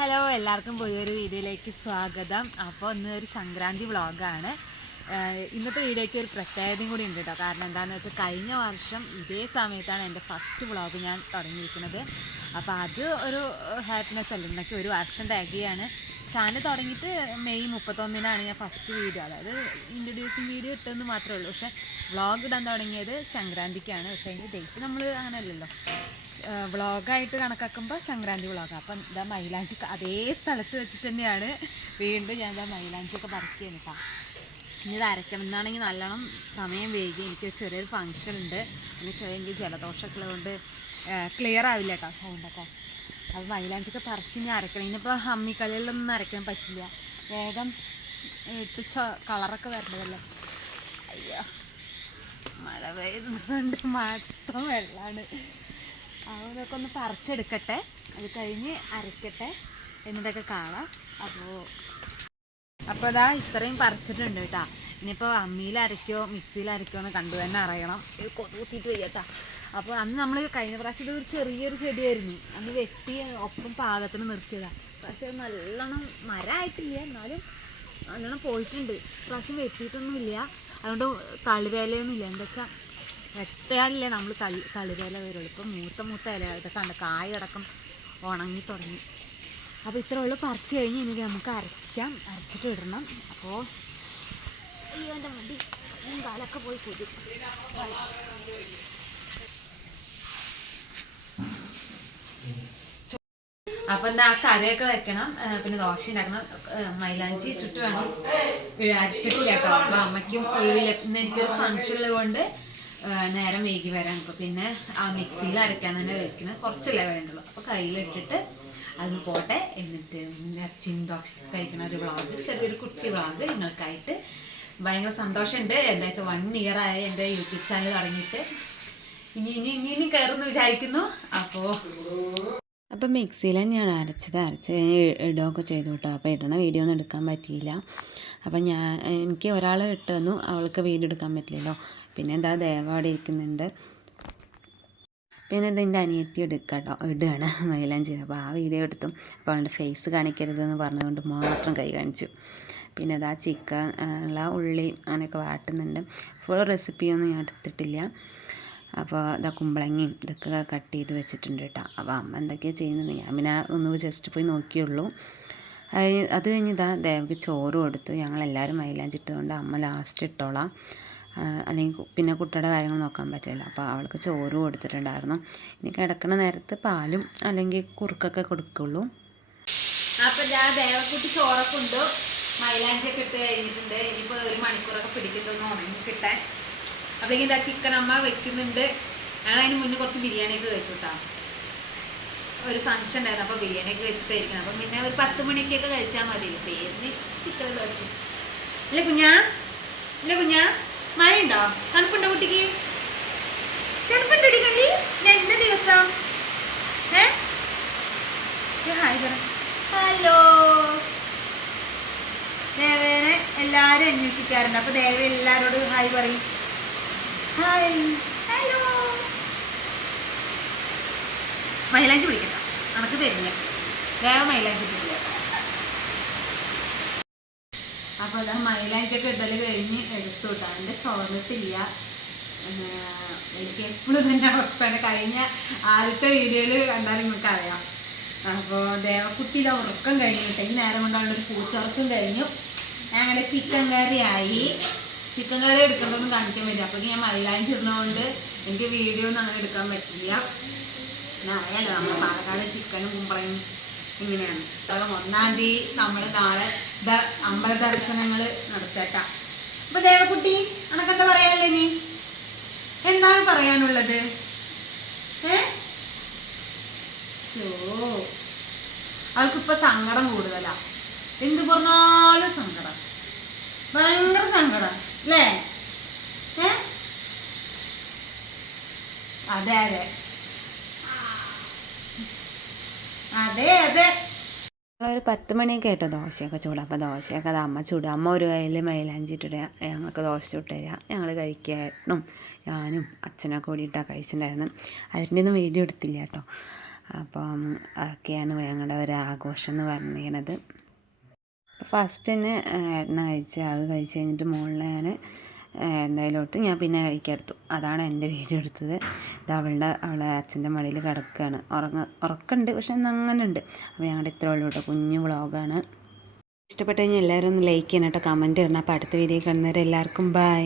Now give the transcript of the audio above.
Hello, എല്ലാവർക്കും പുതിയൊരു വീഡിയോയിലേക്ക് സ്വാഗതം. അപ്പോൾ ഇന്ന് ഒരു സംക്രാന്തി വ്ളോഗാണ്. ഇന്നത്തെ വീഡിയോയ്ക്ക് ഒരു പ്രത്യേകതയും കൂടി ഉണ്ട് കേട്ടോ. കാരണം എന്താണെന്ന് വെച്ചാൽ കഴിഞ്ഞ വർഷം ഇതേ സമയത്താണ് എൻ്റെ ഫസ്റ്റ് വ്ളോഗ് ഞാൻ തുടങ്ങിയിരിക്കുന്നത്. അപ്പോൾ അത് ഒരു ഹാപ്പിനെസ് അല്ല. ഇന്നൊക്കെ ഒരു വർഷം തികയാണ്. ചാനൽ തുടങ്ങിയിട്ട് മെയ് 31-നാണ് ഞാൻ ഫസ്റ്റ് വീഡിയോ, അതായത് ഇൻട്രൊഡ്യൂസിങ് വീഡിയോ ഇട്ടെന്ന് മാത്രമേ ഉള്ളൂ. പക്ഷേ വ്ളോഗ് ഇടാൻ തുടങ്ങിയത് സംക്രാന്തിക്കാണ്. പക്ഷേ അതിൻ്റെ ഡേറ്റ് നമ്മൾ അങ്ങനെയല്ലല്ലോ, വ്ളോഗായിട്ട് കണക്കാക്കുമ്പോൾ സംക്രാന്തി വ്ളോഗ്. അപ്പം ഇതാ മൈലാഞ്ചി അതേ സ്ഥലത്ത് വെച്ചിട്ട് തന്നെയാണ് വീണ്ടും ഞാൻ ഇതാ മൈലാഞ്ചിയൊക്കെ പറിക്കുകയാണ് കേട്ടോ. ഇനി ഇത് അരക്കണം. എന്നാണെങ്കിൽ നല്ലോണം സമയം വൈകി, എനിക്ക് ചെറിയൊരു ഫങ്ഷൻ ഉണ്ട്. എനിക്ക് ജലദോഷമൊക്കെ ഉള്ളതുകൊണ്ട് ക്ലിയർ ആവില്ല കേട്ടോ സൗണ്ടൊക്കെ. അത് മൈലാഞ്ചിയൊക്കെ പറിച്ച് ഇനി അരക്കണം. ഇനിയിപ്പോൾ അമ്മിക്കല്ലിലൊന്നും അരയ്ക്കാൻ പറ്റില്ല, വേഗം ഇട്ട് കളറൊക്കെ വരേണ്ടതല്ലേ. അയ്യോ, മഴ പെയ്യുന്നുണ്ട്, മൊത്തം വെള്ളമാണ്. അതൊക്കെ ഒന്ന് പറിച്ചെടുക്കട്ടെ, അത് കഴിഞ്ഞ് അരക്കട്ടെ, എന്നിട്ടൊക്കെ കാണാം. അപ്പോൾ അതാ ഇത്രയും പറിച്ചിട്ടുണ്ട് കേട്ടോ. ഇനിയിപ്പോൾ അമ്മിയിൽ അരയ്ക്കോ മിക്സിയിൽ അരയ്ക്കോ എന്ന് കണ്ടു തന്നെ അറിയണം. ഇത് കൊതുകുത്തിയിട്ട് വയ്യട്ടാ. അപ്പോൾ അന്ന് നമ്മൾ കഴിഞ്ഞ പ്രാവശ്യം ഇത് ഒരു ചെറിയൊരു ചെടിയായിരുന്നു, അന്ന് വെട്ടി ഒപ്പം പാകത്തിന് നിർത്തിയതാണ്. പക്ഷേ നല്ലോണം മരമായിട്ടില്ല, എന്നാലും നല്ലോണം പോയിട്ടുണ്ട്. പ്രാവശ്യം വെട്ടിയിട്ടൊന്നുമില്ല, അതുകൊണ്ട് തളിരയിലൊന്നുമില്ല. എന്താ വെച്ചാൽ വെട്ടാലില്ലേ നമ്മൾ തളിരയില വരുള്ളൂ. ഇപ്പം മൂത്ത ഇല ഇതൊക്കെ കണ്ട് കായടക്കം ഉണങ്ങി തുടങ്ങി. അപ്പോൾ ഇത്ര ഉള്ളു പറിച്ച് കഴിഞ്ഞ് ഇനി നമുക്ക് അരച്ചിട്ട് ഇടണം. അപ്പോൾ അയ്യോ, എൻ്റെ വണ്ടി കാലൊക്കെ പോയി കൊതി. അപ്പം എന്താ കറിയൊക്കെ വെക്കണം, പിന്നെ ദോശ ഉണ്ടാക്കണം. മൈലാഞ്ചി ഇട്ടിട്ട് വേണം, അരച്ചിട്ടില്ല കേട്ടോ. അപ്പോൾ അമ്മയ്ക്കും ഒഴിവില്ല. ഇന്ന് എനിക്കൊരു ഫംഗ്ഷൻ ഉള്ളത് കൊണ്ട് നേരം വൈകി വരാൻ. അപ്പോൾ പിന്നെ ആ മിക്സിയിൽ അരയ്ക്കാൻ തന്നെ വെക്കണം, കുറച്ചല്ലേ വേണ്ടുള്ളൂ. അപ്പോൾ കയ്യിലിട്ടിട്ട് അതിന് പോട്ടെ. എന്നിട്ട് ഇറച്ചിയും ദോശ കഴിക്കണ ഒരു വ്ളോഗ്, ചെറിയൊരു കുട്ടി വ്ളോഗ് നിങ്ങൾക്കായിട്ട്. ഭയങ്കര സന്തോഷമുണ്ട്. എന്താ വെച്ചാൽ 1 year ആയി എൻ്റെ യൂട്യൂബ് ചാനൽ തുടങ്ങിയിട്ട്. ഇനി കയറുമെന്ന് വിചാരിക്കുന്നു. അപ്പം മിക്സിയിൽ തന്നെയാണ് അരച്ച് കഴിഞ്ഞ് ഇടുകയൊക്കെ ചെയ്തു കേട്ടോ. അപ്പോൾ ഇടണ വീഡിയോ ഒന്നും എടുക്കാൻ പറ്റിയില്ല. അപ്പം എനിക്ക് ഒരാൾ ഇട്ട് തന്നു, അവൾക്ക് വീഡിയോ എടുക്കാൻ പറ്റില്ലല്ലോ. പിന്നെ എന്താ ദേവ അവിടെ ഇരിക്കുന്നുണ്ട്. പിന്നെ ഇതിൻ്റെ അനിയത്തി ഇടുകയാണ് മൈലാഞ്ചി. അപ്പോൾ ആ വീഡിയോ എടുത്തു. അപ്പോൾ അവളുടെ ഫേസ് കാണിക്കരുതെന്ന് പറഞ്ഞതുകൊണ്ട് മാത്രം കൈ കാണിച്ചു. പിന്നെ അതാ ചിക്കൻ ഉള്ള ഉള്ളി അങ്ങനെയൊക്കെ വാട്ടുന്നുണ്ട്. ഫുൾ റെസിപ്പിയൊന്നും ഞാൻ എടുത്തിട്ടില്ല. അപ്പോൾ ഇതാ കുമ്പളങ്ങയും ഇതൊക്കെ കട്ട് ചെയ്ത് വെച്ചിട്ടുണ്ട് കേട്ടോ. അപ്പോൾ അമ്മ എന്തൊക്കെയാണ് ചെയ്യുന്നത്, ഞാൻ പിന്നെ ഒന്ന് ജസ്റ്റ് പോയി നോക്കിയുള്ളൂ. അത് കഴിഞ്ഞ് ഇതാ ദേവക്ക് ചോറ് കൊടുത്തു. ഞങ്ങളെല്ലാവരും മൈലാഞ്ചിട്ടതുകൊണ്ട് അമ്മ ലാസ്റ്റ് ഇട്ടോളാം, അല്ലെങ്കിൽ പിന്നെ കുട്ടിയുടെ കാര്യങ്ങൾ നോക്കാൻ പറ്റില്ല. അപ്പോൾ അവൾക്ക് ചോറ് കൊടുത്തിട്ടുണ്ടായിരുന്നു. ഇനി കിടക്കുന്ന നേരത്ത് പാലും അല്ലെങ്കിൽ കുറുക്കൊക്കെ കൊടുക്കുള്ളൂ. അപ്പോൾ ഞാൻ ദേവക്കുട്ടി ചോറൊക്കെ ഉണ്ട്, മൈലാഞ്ചിയൊക്കെ ഇട്ട് കഴിഞ്ഞിട്ടുണ്ട്. ഇനിയിപ്പോൾ 1 മണിക്കൂറൊക്കെ പിടിക്കുന്നൊന്ന് ഉണങ്ങി കിട്ടാൻ. അപ്പോൾ ഇതാ ചിക്കൻ അമ്മ വെക്കുന്നുണ്ട്. ഞങ്ങൾ അതിന് മുന്നേ കുറച്ച് ബിരിയാണിയൊക്കെ കഴിച്ചു കേട്ടോ. ഒരു ഫംഗ്ഷൻ ഉണ്ടായിരുന്നു, അപ്പോൾ ബിരിയാണിയൊക്കെ വെച്ചിട്ടായിരിക്കണം. അപ്പം പിന്നെ ഒരു 10 മണിക്കൊക്കെ കഴിച്ചാൽ മതി. പേരിന് ചിക്കൻ ദോശ അല്ലേ കുഞ്ഞാ? മഴയുണ്ടോ? തണുപ്പുണ്ടോ കുട്ടിക്ക്? തണുപ്പുണ്ടോ കണ്ടി? ഇന്ന ദിവസം ഹലോ, ദേവേനെ എല്ലാവരും അന്വേഷിക്കാറുണ്ട്. അപ്പോൾ ദേവ എല്ലാവരോടും ഹായ് പറയും. Hi, hello. മൈലാഞ്ചി പിടിക്കട്ടോ, നമുക്ക് തരില്ല. ദേവ മൈലാഞ്ചി പിടിക്കില്ല. അപ്പോൾ അത് മൈലാഞ്ചിയൊക്കെ ഇടൽ കഴിഞ്ഞ് എടുത്തു കേട്ടോ. എൻ്റെ ചോർന്നിട്ടില്ല. എനിക്ക് എപ്പോഴും തന്നെ അവസ്ഥ. കഴിഞ്ഞ ആദ്യത്തെ വീഡിയോയിൽ കണ്ടാൽ നിങ്ങൾക്ക് അറിയാം. അപ്പോൾ ദേവക്കുട്ടി ഇതാ ഉറക്കം കഴിഞ്ഞു കേട്ടോ. ഈ നേരം കൊണ്ടാണ് ഒരു പൂച്ചുറക്കം കഴിഞ്ഞു. ഞങ്ങളുടെ ചിക്കൻ കറി ആയി. ചിക്കൻ കറി എടുക്കേണ്ടതൊന്നും കാണിക്കാൻ പറ്റില്ല. അപ്പോൾ ഞാൻ മൈലാഞ്ചി ഇടുന്നതുകൊണ്ട് എനിക്ക് വീഡിയോ ഒന്നും അങ്ങനെ എടുക്കാൻ പറ്റില്ല. പിന്നെ അറിയാലോ, നമ്മൾ പാലക്കാട് ചിക്കനും കുമ്പളങ്ങയും ഇങ്ങനെയാണ്. അപ്പം 1-ാം തീയതി നമ്മൾ നാളെ അമ്പല ദർശനങ്ങൾ നടത്തട്ടാ. അപ്പോൾ ദേവക്കുട്ടി അനക്കെന്താ പറയാനല്ലോ? ഇനി എന്താണ് പറയാനുള്ളത്? അവൾക്കിപ്പോൾ സങ്കടം കൂടുതലാ. എന്ത് പറഞ്ഞാലും സങ്കടം, ഭയങ്കര സങ്കടം അല്ലേ? അതെ ഒരു 10 മണിയൊക്കെ ആയിട്ടോ ദോശയൊക്കെ ചൂടാം. അപ്പോൾ ദോശയൊക്കെ അത് അമ്മ ചൂടും. അമ്മ ഒരു കയ്യിൽ മൈലാഞ്ചി ഇട്ടിട്ട് ഞങ്ങൾക്ക് ദോശ ചുട്ട് തരിക. ഞങ്ങൾ കഴിക്കാനും ഞാനും അച്ഛനൊക്കെ കൂടിയിട്ടാണ് കഴിച്ചിട്ടുണ്ടായിരുന്നു. അവരുടെ ഒന്നും വീഡിയോ എടുത്തില്ല കേട്ടോ. അപ്പം അതൊക്കെയാണ് ഞങ്ങളുടെ ഒരു ആഘോഷം എന്ന് പറഞ്ഞിരുന്നത്. ഫസ്റ്റ് തന്നെ ഏട്ടനെ കഴിച്ച് അത് കഴിച്ച് കഴിഞ്ഞിട്ട് മുകളിൽ ഞാൻ എന്തായാലും കൊടുത്ത് ഞാൻ പിന്നെ കഴിക്കെടുത്തു. അതാണ് എൻ്റെ വീഡിയോ എടുത്തത്. ഇത് അവളെ അച്ഛൻ്റെ മടിയിൽ കിടക്കുകയാണ്, ഉറക്കമുണ്ട് പക്ഷെ അങ്ങനെ ഉണ്ട്. അപ്പോൾ ഞങ്ങളുടെ ഇത്രേ ഉള്ളൂ കേട്ടോ, കുഞ്ഞു വ്ളോഗാണ്. ഇഷ്ടപ്പെട്ട് കഴിഞ്ഞാൽ എല്ലാവരും ഒന്ന് ലൈക്ക് ചെയ്യണം കേട്ടോ, കമൻറ്റ് ഇടണം. അപ്പോൾ അടുത്ത വീഡിയോ കാണുന്നവരെ എല്ലാവർക്കും ബൈ.